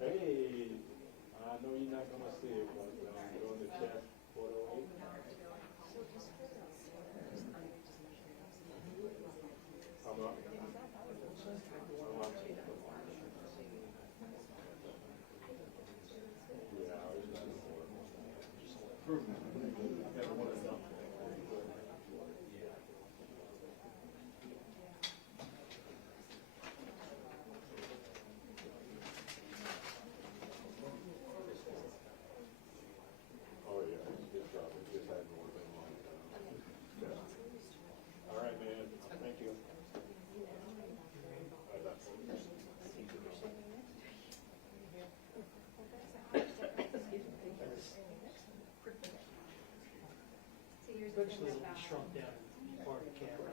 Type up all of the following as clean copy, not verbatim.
Hey, I know you're not gonna see it, but go in the chat photo. How about? Oh yeah, good job. We just had more than one. All right, man. Thank you. Eventually it'll be shrunk down and part of the camera.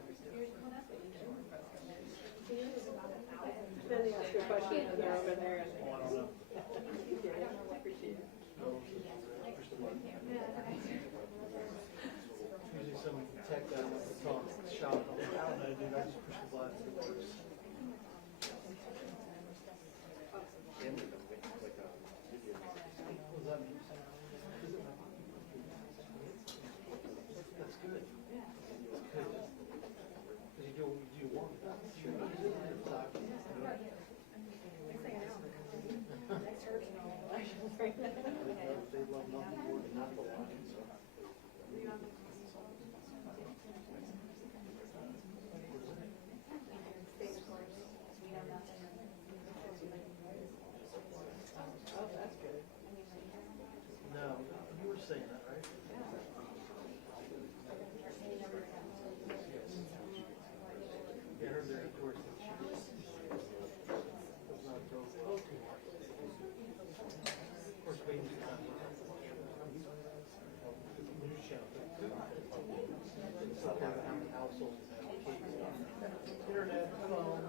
Then they ask you a question and they're over there. Oh, I don't know. Appreciate it. Usually some tech guy wants to talk shop. I'm like, I don't know, dude, I just push the buttons and it works. What does that mean? That's good. That's good. Because you do what you want. Sure. They love nothing more than not to watch it, so. Oh, that's good. No, you were saying that, right? Yeah, I heard there, of course. Of course, we need to news channel. How many households have cable? Internet, phone.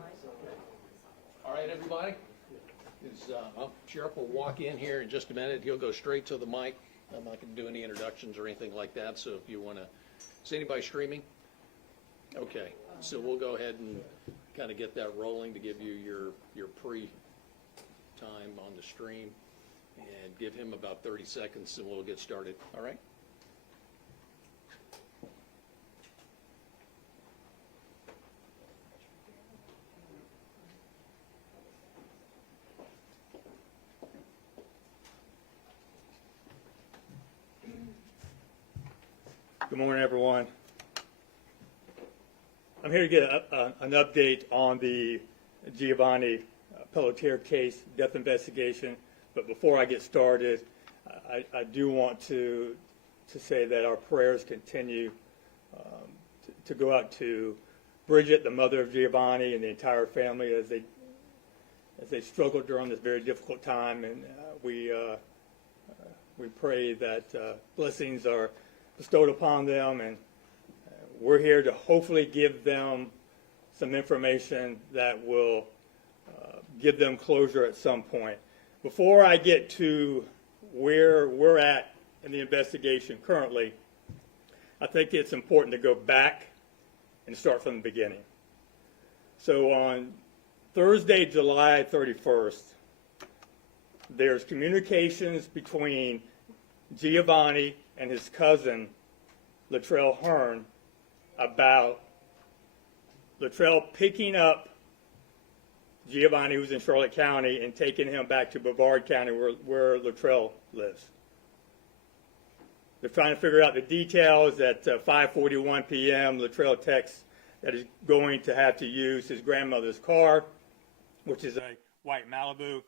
All right, everybody. Sheriff will walk in here in just a minute. He'll go straight to the mic. I'm not going to do any introductions or anything like that, so if you want to, is anybody streaming? Okay, so we'll go ahead and kind of get that rolling to give you your pre-time on the stream and give him about 30 seconds and we'll get started, all right? Good morning, everyone. I'm here to get an update on the Giovanni Pelletier case, death investigation. But before I get started, I do want to say that our prayers continue to go out to Bridget, the mother of Giovanni, and the entire family as they struggle during this very difficult time. And we pray that blessings are bestowed upon them, and we're here to hopefully give them some information that will give them closure at some point. Before I get to where we're at in the investigation currently, I think it's important to go back and start from the beginning. So on Thursday, July 31st, there's communications between Giovanni and his cousin, Latrell Hearn, about Latrell picking up Giovanni, who's in Charlotte County, and taking him back to Brevard County, where Latrell lives. They're trying to figure out the details. At 5:41 p.m., Latrell texts that he's going to have to use his grandmother's car, which is a white Malibu.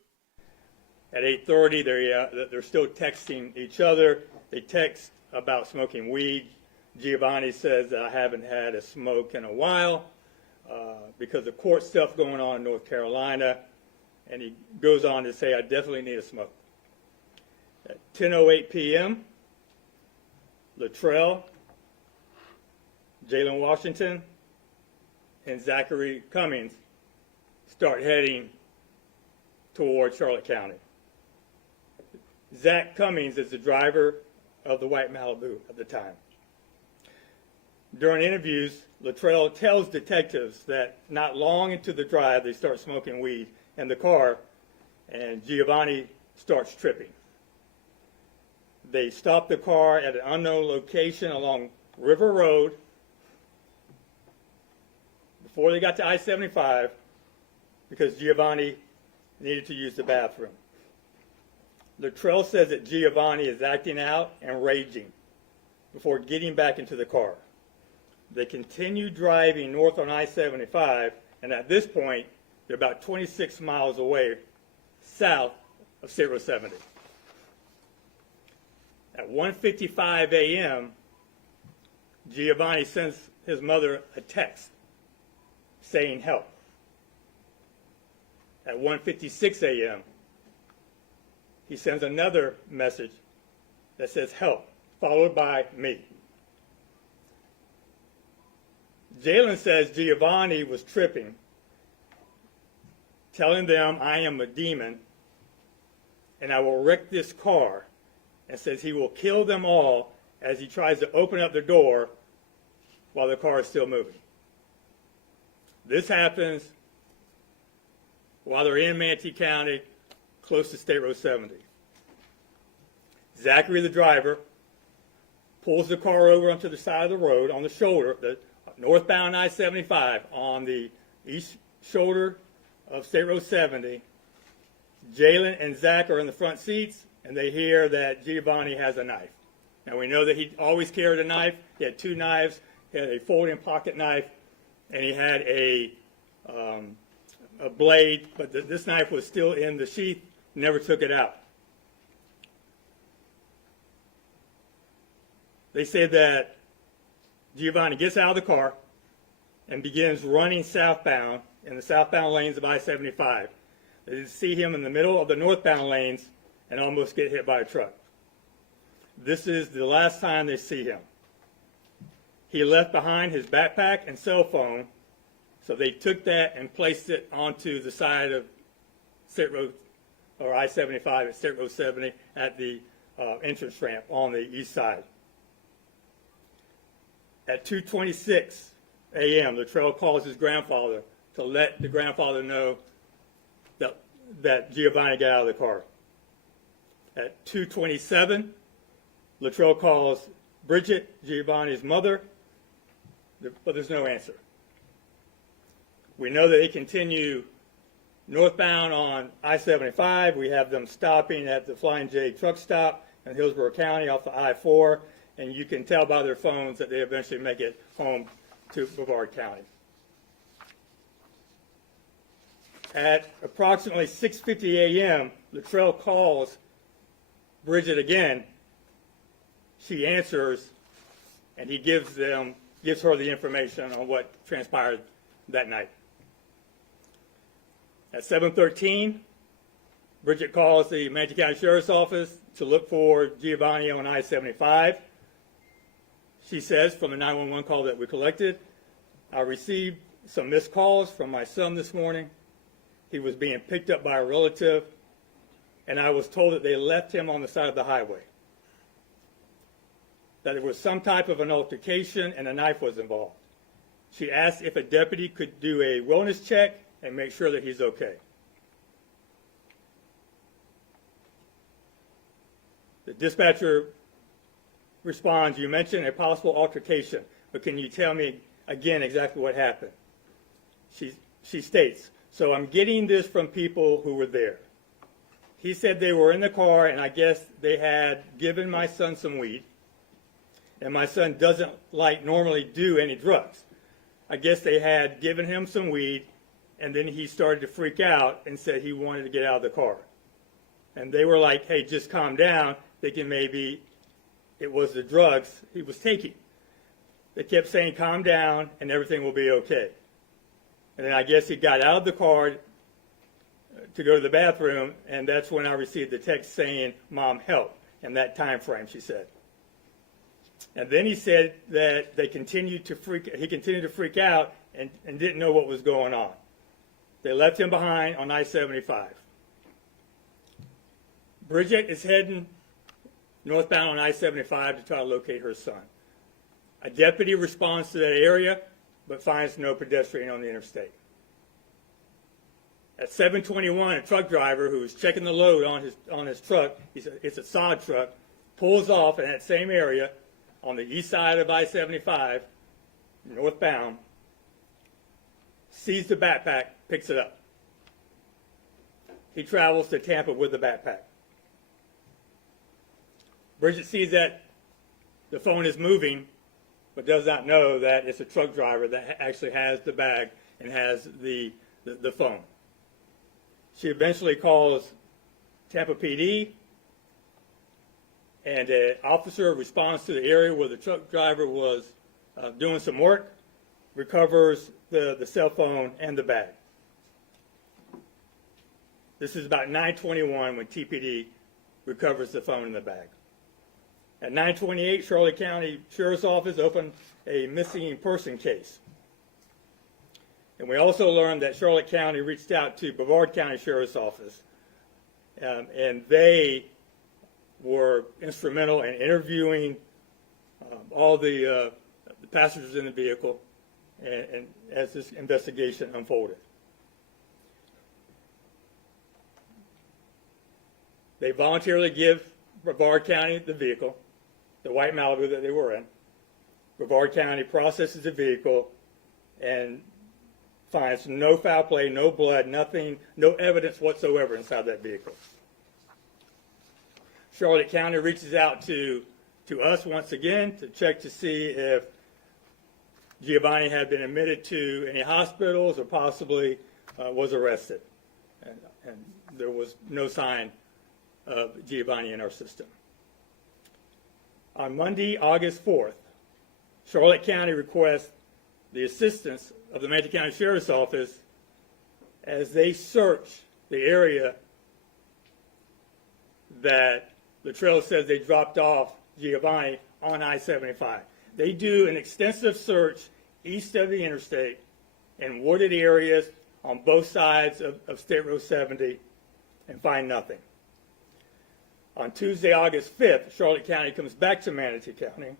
At 8:30, they're still texting each other. They text about smoking weed. Giovanni says that I haven't had a smoke in a while because of court stuff going on in North Carolina. And he goes on to say, I definitely need a smoke. At 10:08 p.m., Latrell, Jalen Washington, and Zachary Cummings start heading toward Charlotte County. Zach Cummings is the driver of the white Malibu at the time. During interviews, Luttrell tells detectives that not long into the drive, they start smoking weed in the car, and Giovanni starts tripping. They stop the car at an unknown location along River Road before they got to I-75 because Giovanni needed to use the bathroom. Luttrell says that Giovanni is acting out and raging before getting back into the car. They continue driving north on I-75, and at this point, they're about 26 miles away south of State Road 70. At 1:55 a.m., Giovanni sends his mother a text saying help. At 1:56 a.m., he sends another message that says help, followed by me. Jalen says Giovanni was tripping, telling them, "I am a demon, and I will wreck this car," and says he will kill them all as he tries to open up the door while the car is still moving. This happens while they're in Manatee County, close to State Road 70. Zachary, the driver, pulls the car over onto the side of the road on the shoulder, the northbound I-75 on the east shoulder of State Road 70. Jalen and Zach are in the front seats, and they hear that Giovanni has a knife. Now, we know that he always carried a knife. He had two knives. He had a folding pocket knife, and he had a blade, but this knife was still in the sheath, never took it out. They say that Giovanni gets out of the car and begins running southbound in the southbound lanes of I-75. They see him in the middle of the northbound lanes and almost get hit by a truck. This is the last time they see him. He left behind his backpack and cell phone, so they took that and placed it onto the side of State Road, or I-75 at State Road 70 at the entrance ramp on the east side. At 2:26 a.m., Luttrell calls his grandfather to let the grandfather know that Giovanni got out of the car. At 2:27, Luttrell calls Bridget, Giovanni's mother, but there's no answer. We know that they continue northbound on I-75. We have them stopping at the Flying J truck stop in Hillsborough County off the I-4, and you can tell by their phones that they eventually make it home to Brevard County. At approximately 6:50 a.m., Luttrell calls Bridget again. She answers, and he gives her the information on what transpired that night. At 7:13, Bridget calls the Manatee County Sheriff's Office to look for Giovanni on I-75. She says, from the 911 call that we collected, "I received some missed calls from my son this morning. He was being picked up by a relative, and I was told that they left him on the side of the highway. That there was some type of an altercation and a knife was involved. She asked if a deputy could do a wellness check and make sure that he's okay." The dispatcher responds, "You mentioned a possible altercation, but can you tell me again exactly what happened?" She states, "So I'm getting this from people who were there. He said they were in the car, and I guess they had given my son some weed, and my son doesn't normally do any drugs. I guess they had given him some weed, and then he started to freak out and said he wanted to get out of the car. And they were like, hey, just calm down, thinking maybe it was the drugs he was taking. They kept saying, calm down, and everything will be okay. And then I guess he got out of the car to go to the bathroom, and that's when I received the text saying, Mom, help, in that time frame," she said. And then he said that he continued to freak out and didn't know what was going on. They left him behind on I-75. Bridget is heading northbound on I-75 to try to locate her son. A deputy responds to that area, but finds no pedestrian on the interstate. At 7:21, a truck driver who was checking the load on his truck, it's a sod truck, pulls off in that same area on the east side of I-75, northbound, sees the backpack, picks it up. He travels to Tampa with the backpack. Bridget sees that the phone is moving, but does not know that it's a truck driver that actually has the bag and has the phone. She eventually calls Tampa PD, and an officer responds to the area where the truck driver was doing some work, recovers the cell phone and the bag. This is about 9:21 when TPD recovers the phone and the bag. At 9:28, Charlotte County Sheriff's Office opened a missing person case. And we also learned that Charlotte County reached out to Brevard County Sheriff's Office, and they were instrumental in interviewing all the passengers in the vehicle and as this investigation unfolded. They voluntarily give Brevard County the vehicle, the white Malibu that they were in. Brevard County processes the vehicle and finds no foul play, no blood, nothing, no evidence whatsoever inside that vehicle. Charlotte County reaches out to us once again to check to see if Giovanni had been admitted to any hospitals or possibly was arrested. And there was no sign of Giovanni in our system. On Monday, August 4th, Charlotte County requests the assistance of the Manatee County Sheriff's Office as they search the area that the trail says they dropped off Giovanni on I-75. They do an extensive search east of the interstate in wooded areas on both sides of State Road 70 and find nothing. On Tuesday, August 5th, Charlotte County comes back to Manatee County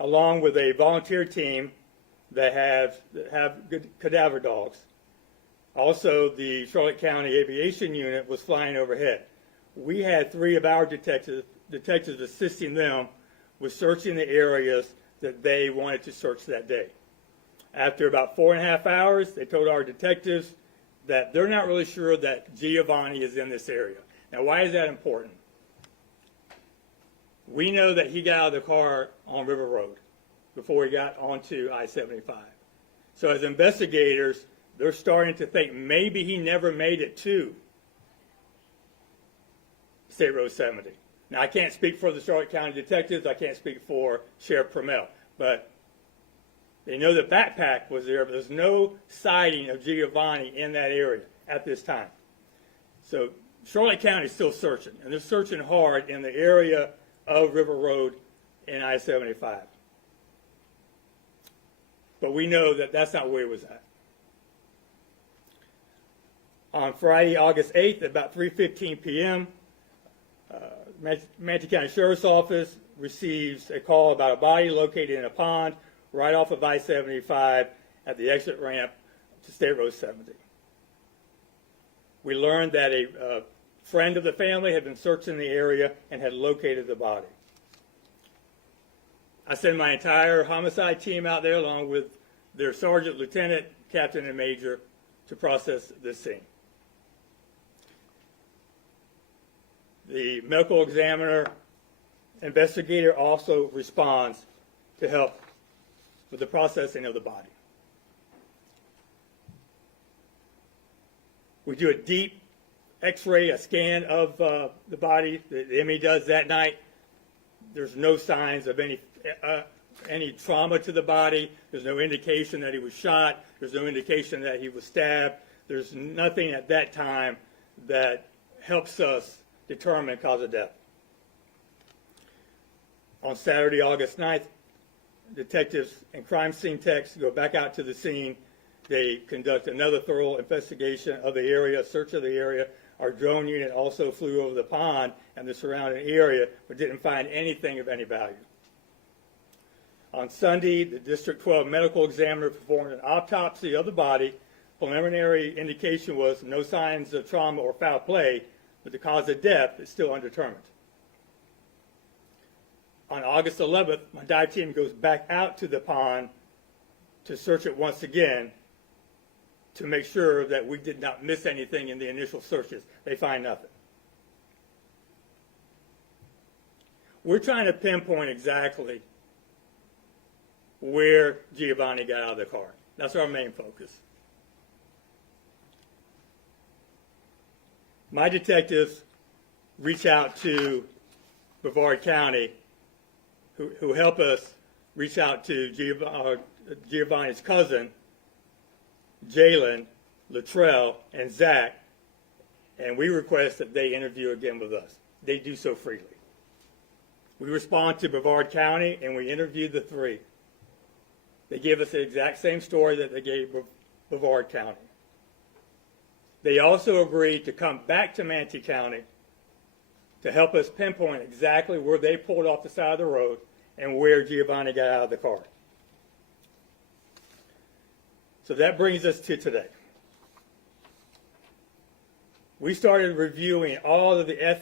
along with a volunteer team that have good cadaver dogs. Also, the Charlotte County Aviation Unit was flying overhead. We had 3 of our detectives assisting them with searching the areas that they wanted to search that day. After about 4.5 hours, they told our detectives that they're not really sure that Giovanni is in this area. Now, why is that important? We know that he got out of the car on River Road before he got onto I-75. So as investigators, they're starting to think maybe he never made it to State Road 70. Now, I can't speak for the Charlotte County detectives. I can't speak for Sheriff Permel. But they know the backpack was there, but there's no sighting of Giovanni in that area at this time. So Charlotte County is still searching, and they're searching hard in the area of River Road and I-75. But we know that that's not where he was at. On Friday, August 8th, at about 3:15 p.m., Manatee County Sheriff's Office receives a call about a body located in a pond right off of I-75 at the exit ramp to State Road 70. We learned that a friend of the family had been searching the area and had located the body. I sent my entire homicide team out there along with their sergeant, lieutenant, captain, and major to process this scene. The medical examiner investigator also responds to help with the processing of the body. We do a deep x-ray, a scan of the body. The ME does that night. There's no signs of any trauma to the body. There's no indication that he was shot. There's no indication that he was stabbed. There's nothing at that time that helps us determine cause of death. On Saturday, August 9th, detectives and crime scene techs go back out to the scene. They conduct another thorough investigation of the area, search of the area. Our drone unit also flew over the pond and the surrounding area, but didn't find anything of any value. On Sunday, the District 12 medical examiner performed an autopsy of the body. Preliminary indication was no signs of trauma or foul play, but the cause of death is still undetermined. On August 11th, my dive team goes back out to the pond to search it once again to make sure that we did not miss anything in the initial searches. They find nothing. We're trying to pinpoint exactly where Giovanni got out of the car. That's our main focus. My detectives reach out to Brevard County, who help us reach out to Giovanni's cousin, Jalen, Latrell, and Zach, and we request that they interview again with us. They do so freely. We respond to Brevard County, and we interviewed the three. They gave us the exact same story that they gave Brevard County. They also agreed to come back to Manatee County to help us pinpoint exactly where they pulled off the side of the road and where Giovanni got out of the car. So that brings us to today. We started reviewing all of the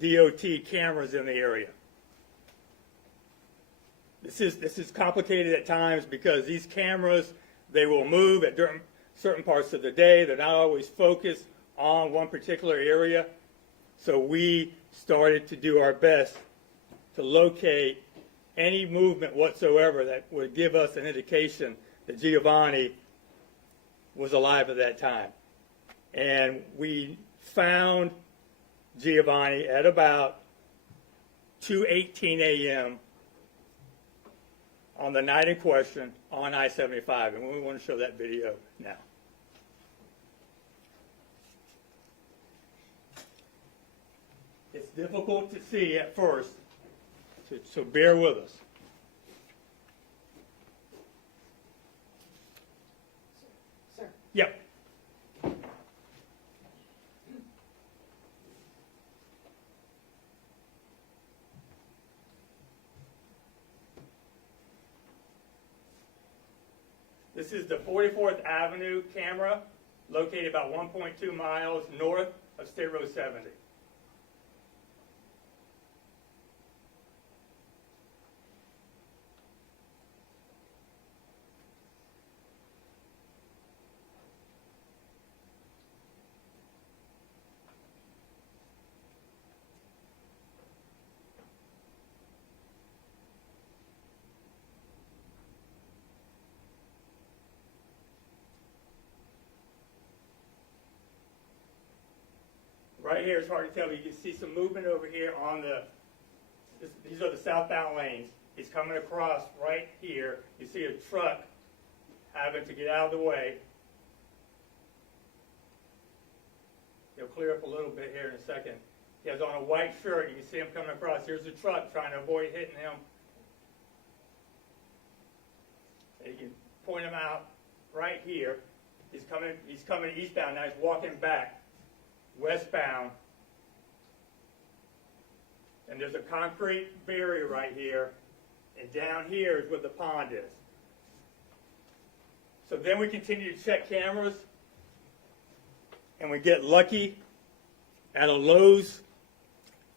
FDOT cameras in the area. This is complicated at times because these cameras, they will move at certain parts of the day. They're not always focused on one particular area. So we started to do our best to locate any movement whatsoever that would give us an indication that Giovanni was alive at that time. And we found Giovanni at about 2:18 a.m. on the night in question on I-75, and we want to show that video now. It's difficult to see at first, so bear with us. Sir. Yep. This is the 44th Avenue camera, located about 1.2 miles north of State Road 70. Right here, it's hard to tell, but you can see some movement over here on these are the southbound lanes. He's coming across right here. You see a truck having to get out of the way. He'll clear up a little bit here in a second. He has on a white shirt. You can see him coming across. Here's the truck trying to avoid hitting him. And you can point him out right here. He's coming eastbound now. He's walking back westbound, and there's a concrete barrier right here, and down here is where the pond is. So then we continue to check cameras, and we get lucky at a Lowe's,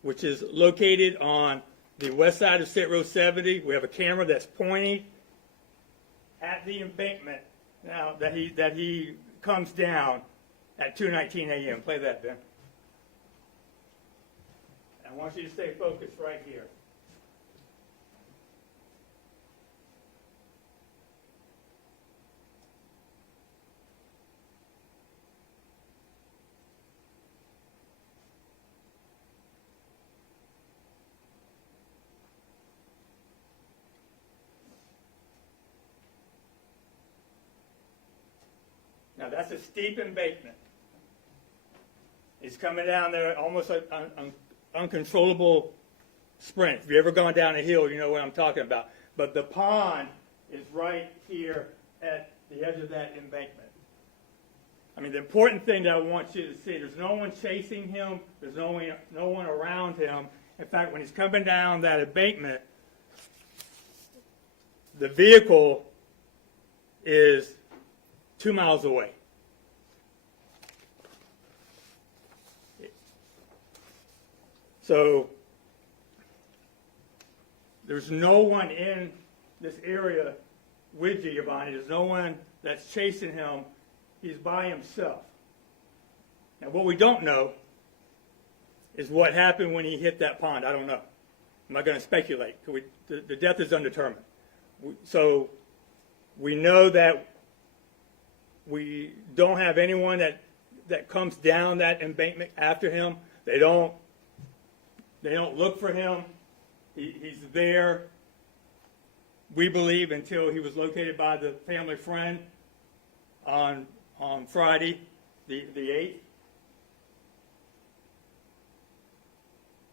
which is located on the west side of State Road 70. We have a camera that's pointing at the embankment now that he comes down at 2:19 a.m. Play that, Ben. I want you to stay focused right here. Now that's a steep embankment. It's coming down there almost like uncontrollable sprint. If you've ever gone down a hill, you know what I'm talking about. But the pond is right here at the edge of that embankment. I mean, the important thing that I want you to see, there's no one chasing him. There's no one around him. In fact, when he's coming down that embankment, the vehicle is 2 miles away. So there's no one in this area with Giovanni. There's no one that's chasing him. He's by himself. Now, what we don't know is what happened when he hit that pond. I don't know. I'm not going to speculate. The death is undetermined. So we know that we don't have anyone that comes down that embankment after him. They don't look for him. He's there, we believe, until he was located by the family friend on Friday, the 8th.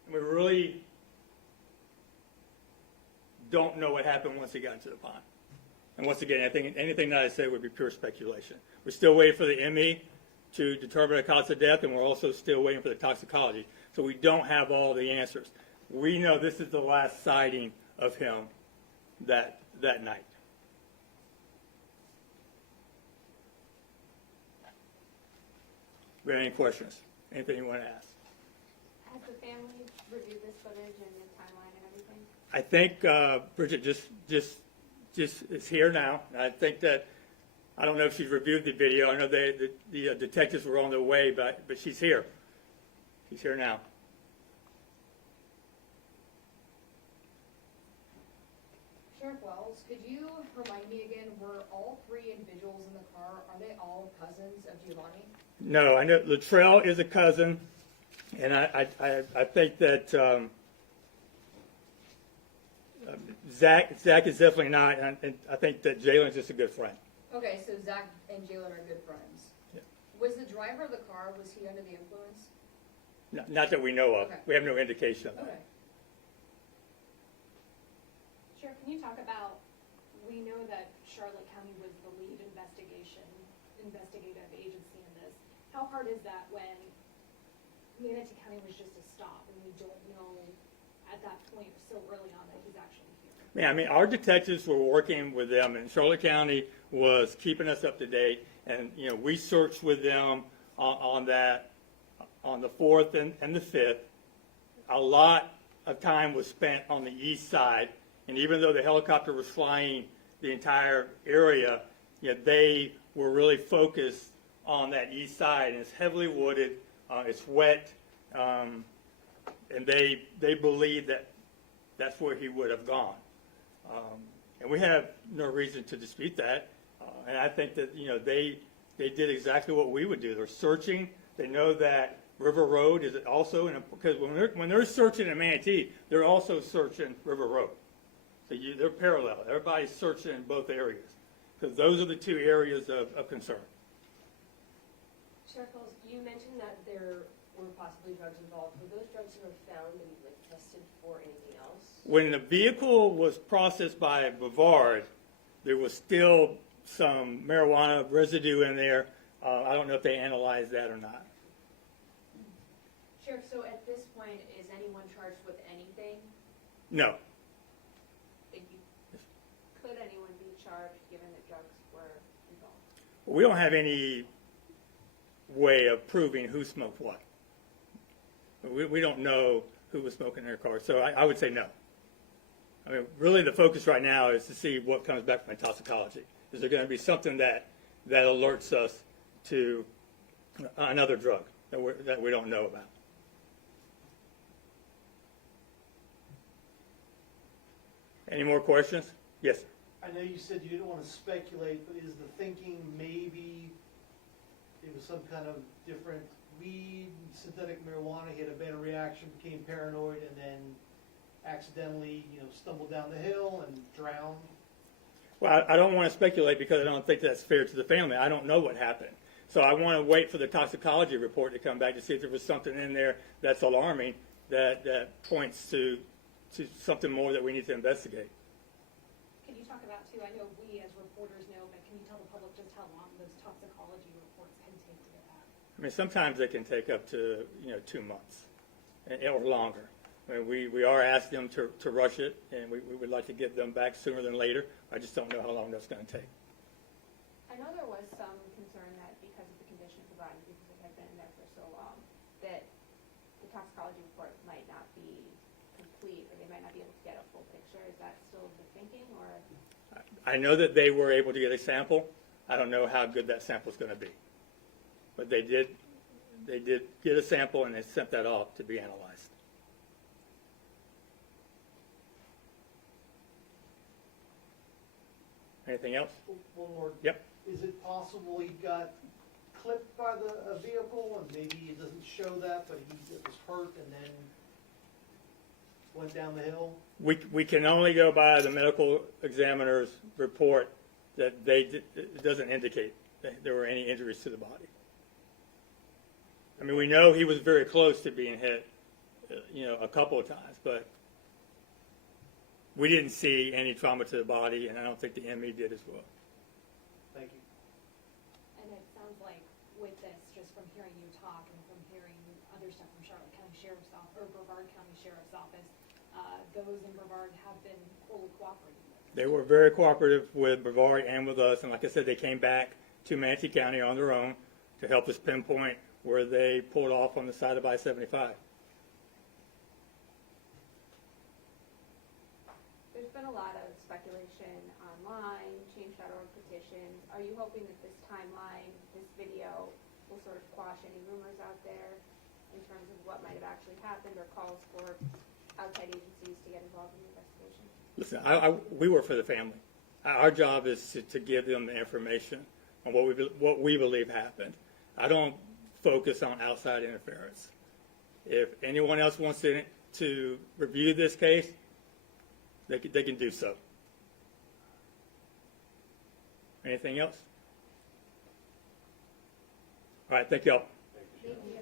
And we really don't know what happened once he got into the pond. And once again, I think anything that I say would be pure speculation. We're still waiting for the ME to determine the cause of death, and we're also still waiting for the toxicology. So we don't have all the answers. We know this is the last sighting of him that night. Do you have any questions? Anything you want to ask? Has the family reviewed this footage and the timeline and everything? I think Bridget just is here now. I think that, I don't know if she's reviewed the video. I know the detectives were on their way, but she's here. She's here now. Sheriff Wells, could you remind me again, were all three individuals in the car, are they all cousins of Giovanni? No, I know Latrell is a cousin, and I think that Zach is definitely not, and I think that Jalen's just a good friend. Okay, so Zach and Jalen are good friends. Yeah. Was the driver of the car, was he under the influence? Not that we know of. Okay. We have no indication of that. Okay. Sheriff, can you talk about, we know that Charlotte County was the lead investigative agency in this. How hard is that when Manatee County was just a stop and we don't know at that point, so early on, that he's actually here? Yeah, I mean, our detectives were working with them, and Charlotte County was keeping us up to date. And, you know, we searched with them on that, on the 4th and the 5th. A lot of time was spent on the east side. And even though the helicopter was flying the entire area, you know, they were really focused on that east side. And it's heavily wooded, it's wet, and they believe that that's where he would have gone. And we have no reason to dispute that. And I think that, you know, they did exactly what we would do. They're searching. They know that River Road is also because when they're searching in Manatee, they're also searching River Road. So they're parallel. Everybody's searching in both areas because those are the two areas of concern. Sheriff Wells, you mentioned that there were possibly drugs involved. Were those drugs ever found and tested for anything else? When the vehicle was processed by Bavard, there was still some marijuana residue in there. I don't know if they analyzed that or not. Sheriff, so at this point, is anyone charged with anything? No. Thank you. Could anyone be charged given that drugs were involved? We don't have any way of proving who smoked what. We don't know who was smoking in their car, so I would say no. I mean, really the focus right now is to see what comes back from the toxicology. Is there going to be something that alerts us to another drug that we don't know about? Any more questions? Yes, sir. I know you said you didn't want to speculate, but is the thinking maybe it was some kind of different weed, synthetic marijuana, he had a bad reaction, became paranoid, and then accidentally, stumbled down the hill and drowned? Well, I don't want to speculate because I don't think that's fair to the family. I don't know what happened. So I want to wait for the toxicology report to come back to see if there was something in there that's alarming that points to something more that we need to investigate. Can you talk about too, I know we as reporters know, but can you tell the public just how long those toxicology reports can take to get back? I mean, sometimes they can take up to 2 months or longer. I mean, we are asking them to rush it, and we would like to get them back sooner than later. I just don't know how long that's going to take. I know there was some concern that because of the condition of the body, because it had been in there for so long, that the toxicology report might not be complete, or they might not be able to get a full picture. Is that still the thinking, or? I know that they were able to get a sample. I don't know how good that sample is going to be. But they did get a sample, and they sent that off to be analyzed. Anything else? One more. Yep. Is it possible he got clipped by the vehicle and maybe it doesn't show that, but he was hurt and then went down the hill? We can only go by the medical examiner's report that it doesn't indicate that there were any injuries to the body. I mean, we know he was very close to being hit, a couple of times, but we didn't see any trauma to the body, and I don't think the ME did as well. Thank you. And it sounds like with this, just from hearing you talk and from hearing other stuff from Charlotte County Sheriff's Office, or Brevard County Sheriff's Office, those in Brevard have been fully cooperating with us. They were very cooperative with Brevard and with us, and like I said, they came back to Manatee County on their own to help us pinpoint where they pulled off on the side of I-75. There's been a lot of speculation online, change.org petitions. Are you hoping that this timeline, this video, will sort of quash any rumors out there in terms of what might have actually happened, or calls for outside agencies to get involved in the investigation? Listen, we work for the family. Our job is to give them the information on what we believe happened. I don't focus on outside interference. If anyone else wants to review this case, they can do so. Anything else? All right, thank y'all. Thank you.